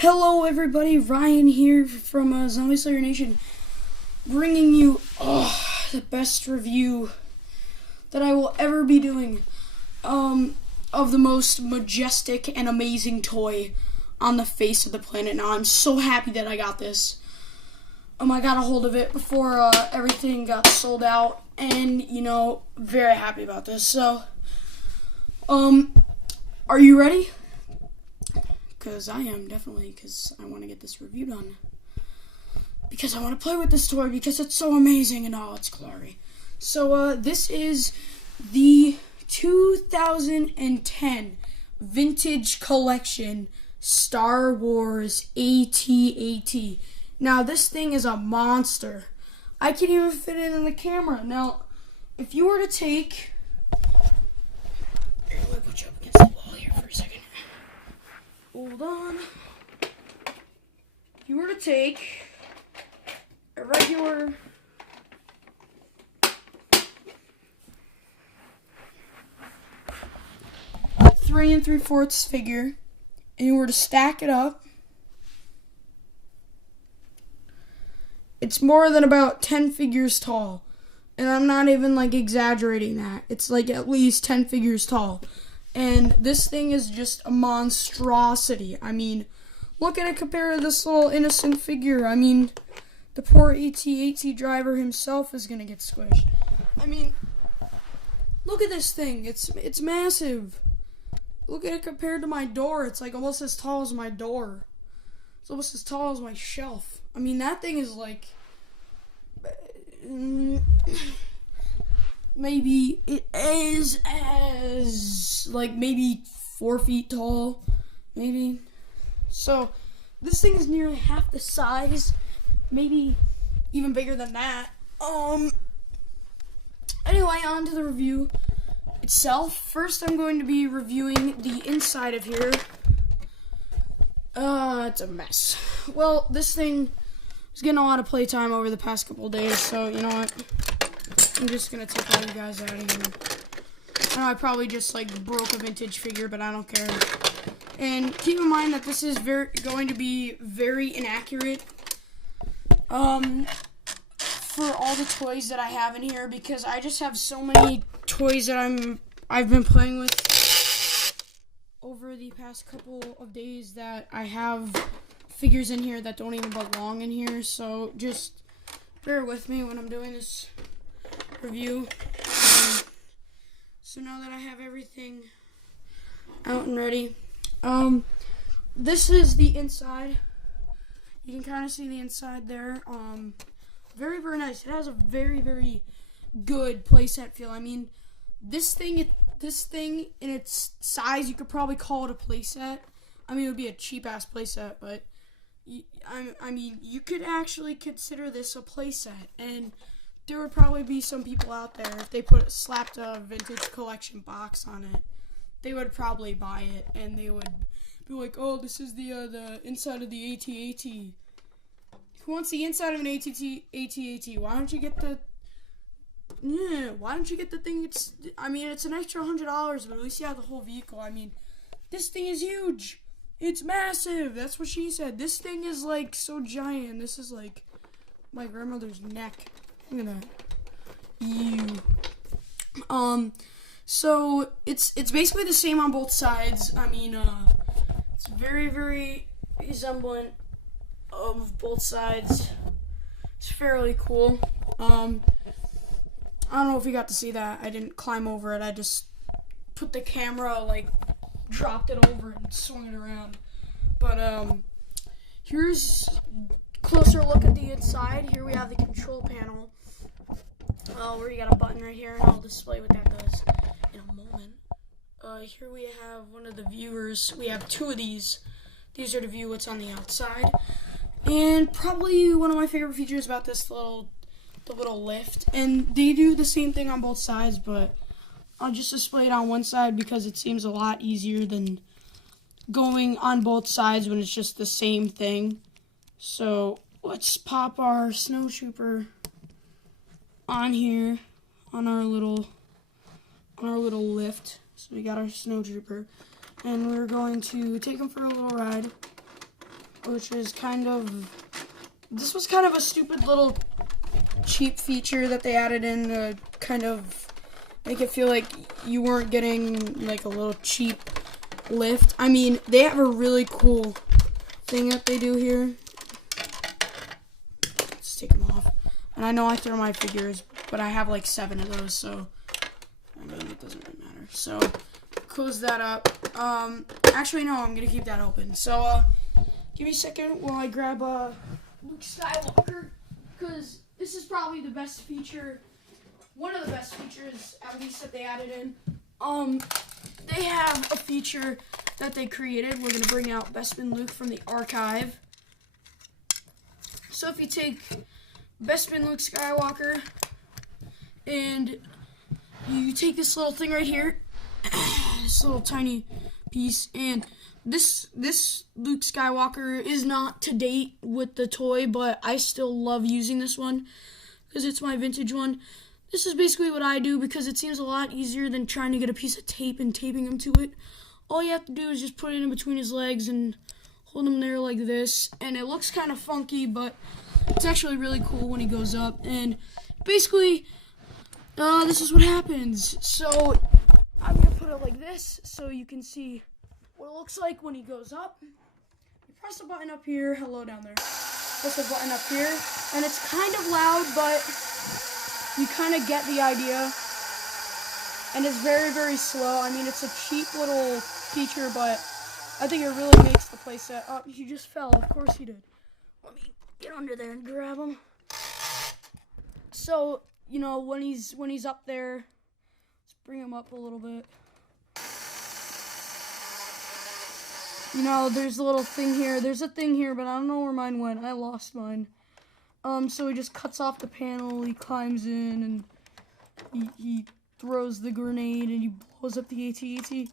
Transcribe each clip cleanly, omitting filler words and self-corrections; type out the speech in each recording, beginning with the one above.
Hello everybody, Ryan here from Zombie Slayer Nation, bringing you the best review that I will ever be doing of the most majestic and amazing toy on the face of the planet. Now I'm so happy that I got this. I got a hold of it before everything got sold out, and very happy about this. So are you ready? Because I am, definitely, because I want to get this review done. Because I want to play with this toy, because it's so amazing in all its glory. So, this is the 2010 Vintage Collection Star Wars AT-AT. Now, this thing is a monster. I can even fit it in the camera. Now, if you were to take... Here, let me put you up against the wall here for a second. Hold on. If you were to take a regular three and 3/4 figure, and you were to stack it up, it's more than about 10 figures tall. And I'm not even exaggerating that. It's at least 10 figures tall. And this thing is just a monstrosity. I mean, look at it compared to this little innocent figure. I mean, the poor AT-AT driver himself is going to get squished. I mean, look at this thing. It's massive. Look at it compared to my door. It's almost as tall as my door. It's almost as tall as my shelf. I mean, that thing is maybe it is as maybe 4 feet tall, maybe. So this thing is nearly half the size, maybe even bigger than that. Anyway, on to the review itself. First, I'm going to be reviewing the inside of here. It's a mess. Well, this thing was getting a lot of playtime over the past couple of days, so you know what? I'm just going to take all you guys out of here. I know I probably just broke a vintage figure, but I don't care. And keep in mind that this is going to be very inaccurate for all the toys that I have in here, because I just have so many toys that I've been playing with over the past couple of days that I have figures in here that don't even belong in here. So just bear with me when I'm doing this review. So now that I have everything out and ready, this is the inside. You can kind of see the inside there. Very, very nice. It has a very, very good playset feel. I mean, this thing in its size, you could probably call it a playset. I mean, it would be a cheap-ass playset, but I mean, you could actually consider this a playset, and there would probably be some people out there, if they slapped a vintage collection box on it, they would probably buy it, and they would be like, oh, this is the inside of the AT-AT. Who wants the inside of an AT-AT? Why don't you get the thing? It's an extra $100, but at least you have the whole vehicle. I mean, this thing is huge. It's massive. That's what she said. This thing is so giant. This is my grandmother's neck. Look at that. So it's basically the same on both sides. I mean, it's very, very resemblant of both sides. It's fairly cool. I don't know if you got to see that. I didn't climb over it. I just put the camera, dropped it over and swung it around. But, here's a closer look at the inside. Here we have the control panel. Where you got a button right here, and I'll display what that does in a moment. Here we have one of the viewers. We have two of these. These are to view what's on the outside. And probably one of my favorite features about this, the little lift. And they do the same thing on both sides, but I'll just display it on one side because it seems a lot easier than going on both sides when it's just the same thing. So let's pop our snowtrooper on here on our little lift. So we got our snowtrooper, and we're going to take him for a little ride. which is this was kind of a stupid little cheap feature that they added in to kind of make it feel like you weren't getting like a little cheap lift. I mean, they have a really cool thing that they do here. Let's take them off. And I know I throw my figures, but I have like 7 of those, so I mean, it doesn't really matter. So close that up. Actually, no, I'm gonna keep that open. So give me a second while I grab Luke Skywalker, because this is probably the best feature, one of the best features, at least, that they added in. They have a feature that they created. We're going to bring out Bespin Luke from the archive. So if you take Bespin Luke Skywalker and you take this little thing right here, this little tiny piece, and this Luke Skywalker is not to date with the toy, but I still love using this one because it's my vintage one. This is basically what I do because it seems a lot easier than trying to get a piece of tape and taping him to it. All you have to do is just put it in between his legs and hold him there like this, and it looks kind of funky, but it's actually really cool when he goes up. And basically, this is what happens. So I'm going to put it like this so you can see what it looks like when he goes up. You press the button up here. Hello down there. Press the button up here, and it's kind of loud, but you kind of get the idea. And it's very, very slow. I mean, it's a cheap little feature, but I think it really makes the playset. Oh, he just fell. Of course he did. Let me get under there and grab him. So, you know, when he's up there, let's bring him up a little bit. You know, there's a little thing here. There's a thing here, but I don't know where mine went. I lost mine. So he just cuts off the panel. He climbs in, and he throws the grenade, and he blows up the AT-AT.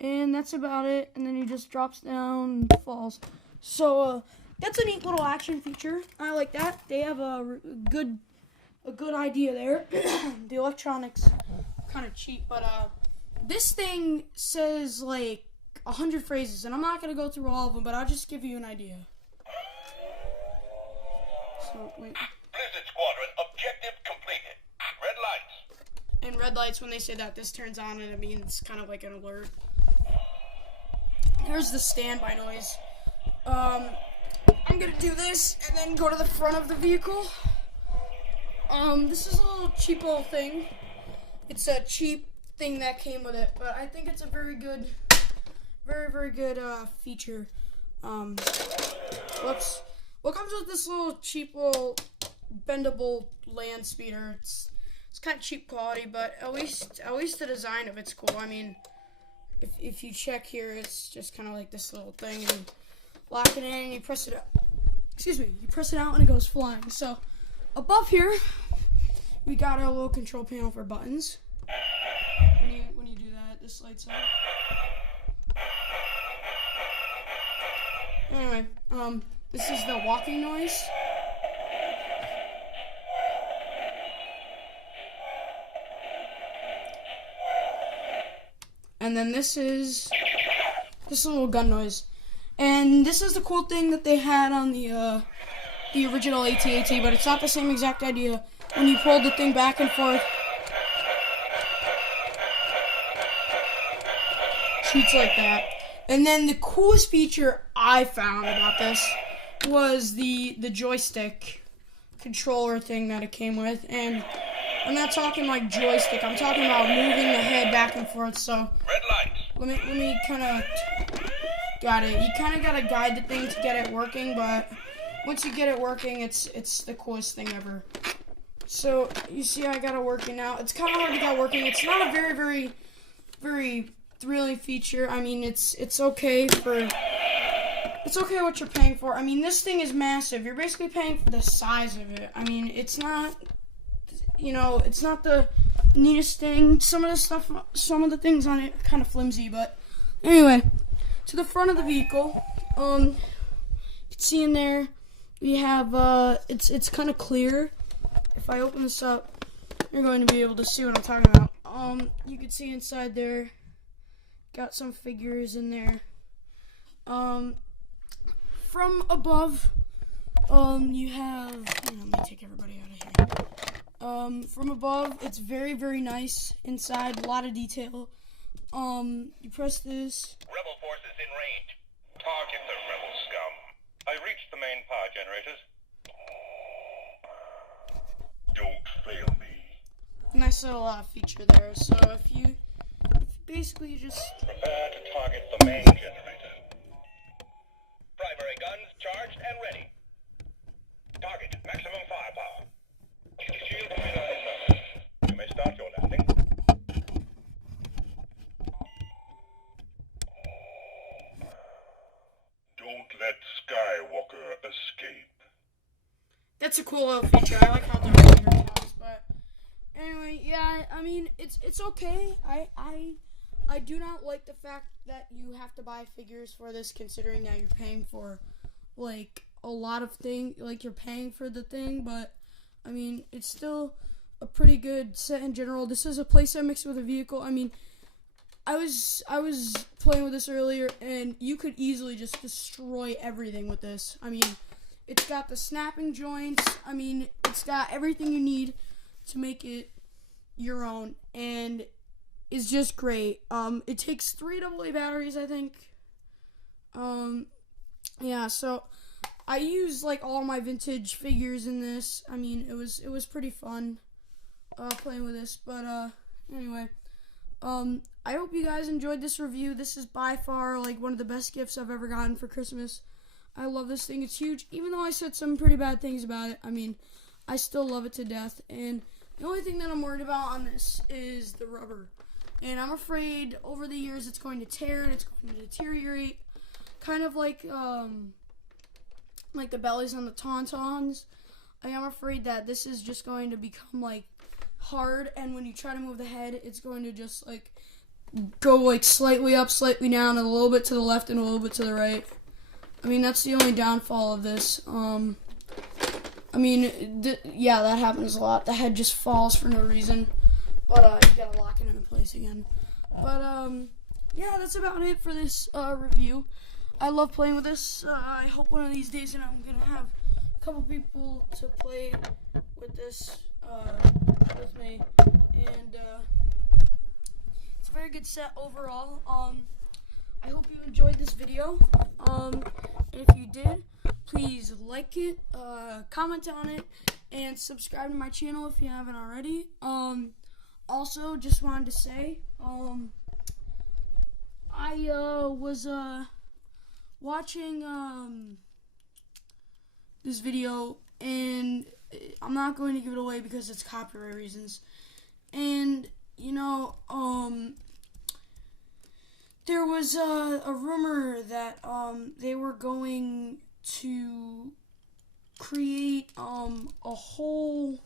And that's about it. And then he just drops down and falls. So that's a neat little action feature. I like that. They have a good idea there. The electronics kind of cheap, but this thing says like 100 phrases, and I'm not going to go through all of them, but I'll just give you an idea. So, wait. Blizzard Squadron, objective completed. Red lights. And red lights, when they say that, this turns on, and it means kind of like an alert. Here's the standby noise. I'm going to do this, and then go to the front of the vehicle. This is a little cheap little thing. It's a cheap thing that came with it, but I think it's a very good... very good feature. Whoops. What comes with this little cheap little bendable land speeder? It's kind of cheap quality, but at least the design of it's cool. I mean, if you check here, it's just kind of like this little thing, and lock it in, and you press it out. Excuse me. You press it out, and it goes flying. So above here, we got our little control panel for buttons. When you do that, this lights up. Anyway, this is the walking noise. And then this is this little gun noise. And this is the cool thing that they had on the original AT-AT, but it's not the same exact idea. When you pull the thing back and forth, shoots like that. And then the coolest feature I found about this was the joystick controller thing that it came with. And I'm not talking like joystick. I'm talking about moving the head back and forth. So Red lights. let me kind of got it. You kind of got to guide the thing to get it working, but once you get it working, it's the coolest thing ever. So you see, I got it working now. It's kind of hard to get working. It's not a very, very, very thrilling feature. I mean, it's okay what you're paying for. I mean, this thing is massive. You're basically paying for the size of it. I mean, it's not, you know, it's not the neatest thing. Some of the things on it are kind of flimsy, but anyway, to the front of the vehicle, you can see in there we have it's kind of clear. If I open this up, you're going to be able to see what I'm talking about. You can see inside there. Got some figures in there. From from above, you have, let me take everybody out of here. From above, it's very, very nice inside, a lot of detail. You press this. Rebel forces in range. Target the rebel scum. I reached the main power generators. Don't fail me. Nice little feature there. So if you basically just Prepare to target the main generator. Primary guns charged and ready. Target maximum firepower. Shield design. You may start your landing. Don't let Skywalker escape. that's a cool little feature. I like how they're doing your talks, but anyway, yeah, I mean it's okay. I do not like the fact that you have to buy figures for this, considering that you're paying for like a lot of things, like you're paying for the thing, but I mean it's still a pretty good set in general. This is a playset mixed with a vehicle. I mean, I was playing with this earlier, and you could easily just destroy everything with this. I mean, it's got the snapping joints. I mean, it's got everything you need to make it your own, and it's just great. It takes 3 AA batteries, I think. Yeah, so I use like all my vintage figures in this. I mean, it was pretty fun playing with this, but anyway. I hope you guys enjoyed this review. This is by far like one of the best gifts I've ever gotten for Christmas. I love this thing. It's huge. Even though I said some pretty bad things about it, I mean, I still love it to death. And the only thing that I'm worried about on this is the rubber. And I'm afraid over the years it's going to tear and it's going to deteriorate. Kind of like the bellies on the Tauntauns. I'm afraid that this is just going to become like hard, and when you try to move the head, it's going to just like go like slightly up, slightly down, and a little bit to the left and a little bit to the right. I mean, that's the only downfall of this. I mean, yeah, that happens a lot. The head just falls for no reason, but you gotta lock it into place again. But yeah, that's about it for this review. I love playing with this. I hope one of these days, and I'm gonna have a couple people to play with this with me, and it's a very good set overall. I hope you enjoyed this video. And if you did, please like it, comment on it, and subscribe to my channel if you haven't already. Also, just wanted to say, I was watching this video, and I'm not going to give it away because it's copyright reasons. And you know, there was a rumor that they were going to create the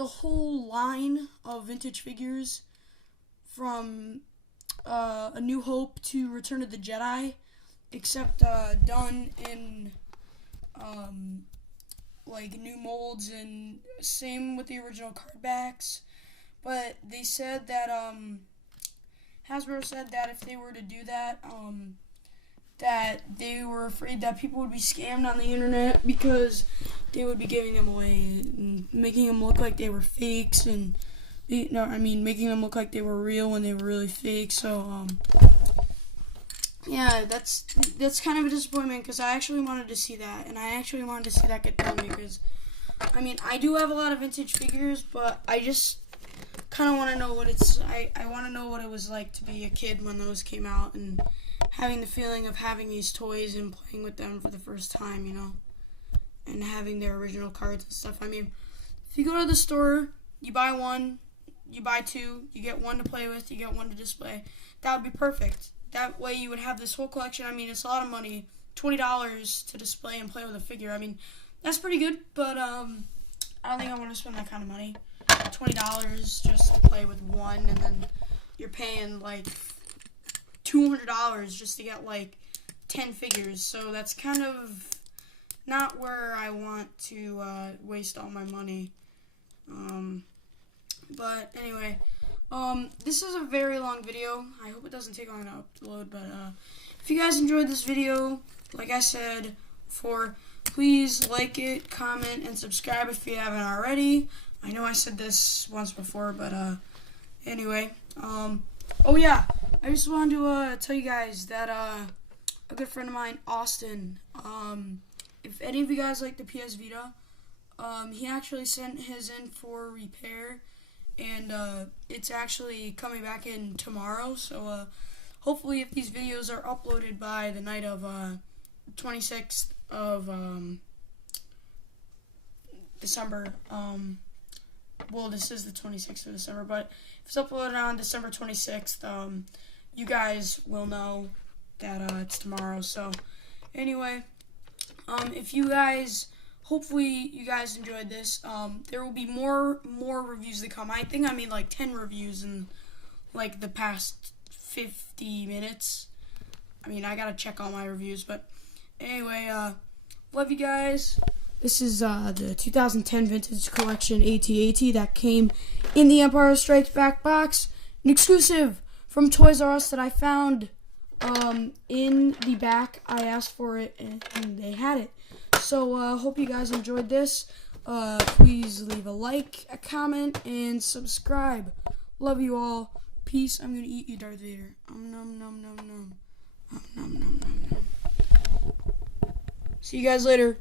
whole line of vintage figures from A New Hope to Return of the Jedi, except done in like new molds, and same with the original card backs. But they said that Hasbro said that if they were to do that, that they were afraid that people would be scammed on the internet because they would be giving them away and making them look like they were fakes, and making them look like they were real when they were really fake. So yeah, that's kind of a disappointment, because I actually wanted to see that, and I actually wanted to see that get done, because I mean, I do have a lot of vintage figures, but I just kind of want to know what I want to know what it was like to be a kid when those came out, and having the feeling of having these toys and playing with them for the first time, you know, and having their original cards and stuff. I mean, if you go to the store, you buy one, you buy two, you get one to play with, you get one to display. That would be perfect. That way you would have this whole collection. I mean, it's a lot of money, $20 to display and play with a figure. I mean, that's pretty good, but I don't think I want to spend that kind of money. $20 just to play with one, and then you're paying like $200 just to get like 10 figures. So that's kind of not where I want to waste all my money. But anyway, this is a very long video. I hope it doesn't take long to upload, but if you guys enjoyed this video, like I said, for. Please like it, comment, and subscribe if you haven't already. I know I said this once before, but anyway. Oh yeah, I just wanted to tell you guys that a good friend of mine, Austin, if any of you guys like the PS Vita, he actually sent his in for repair, and it's actually coming back in tomorrow, so hopefully if these videos are uploaded by the night of 26th of December, well, this is the 26th of December, but if it's uploaded on December 26th, you guys will know that it's tomorrow. So anyway, if you guys, hopefully you guys enjoyed this. There will be more reviews to come. I think I made like 10 reviews in like the past 50 minutes. I mean, I gotta check all my reviews, but anyway, love you guys. This is the 2010 Vintage Collection AT-AT that came in the Empire Strikes Back box, an exclusive from Toys R Us that I found in the back. I asked for it and they had it. So hope you guys enjoyed this. Please leave a like, a comment, and subscribe. Love you all. Peace. I'm gonna eat you, Darth Vader. Nom nom nom nom. Nom nom nom nom. See you guys later.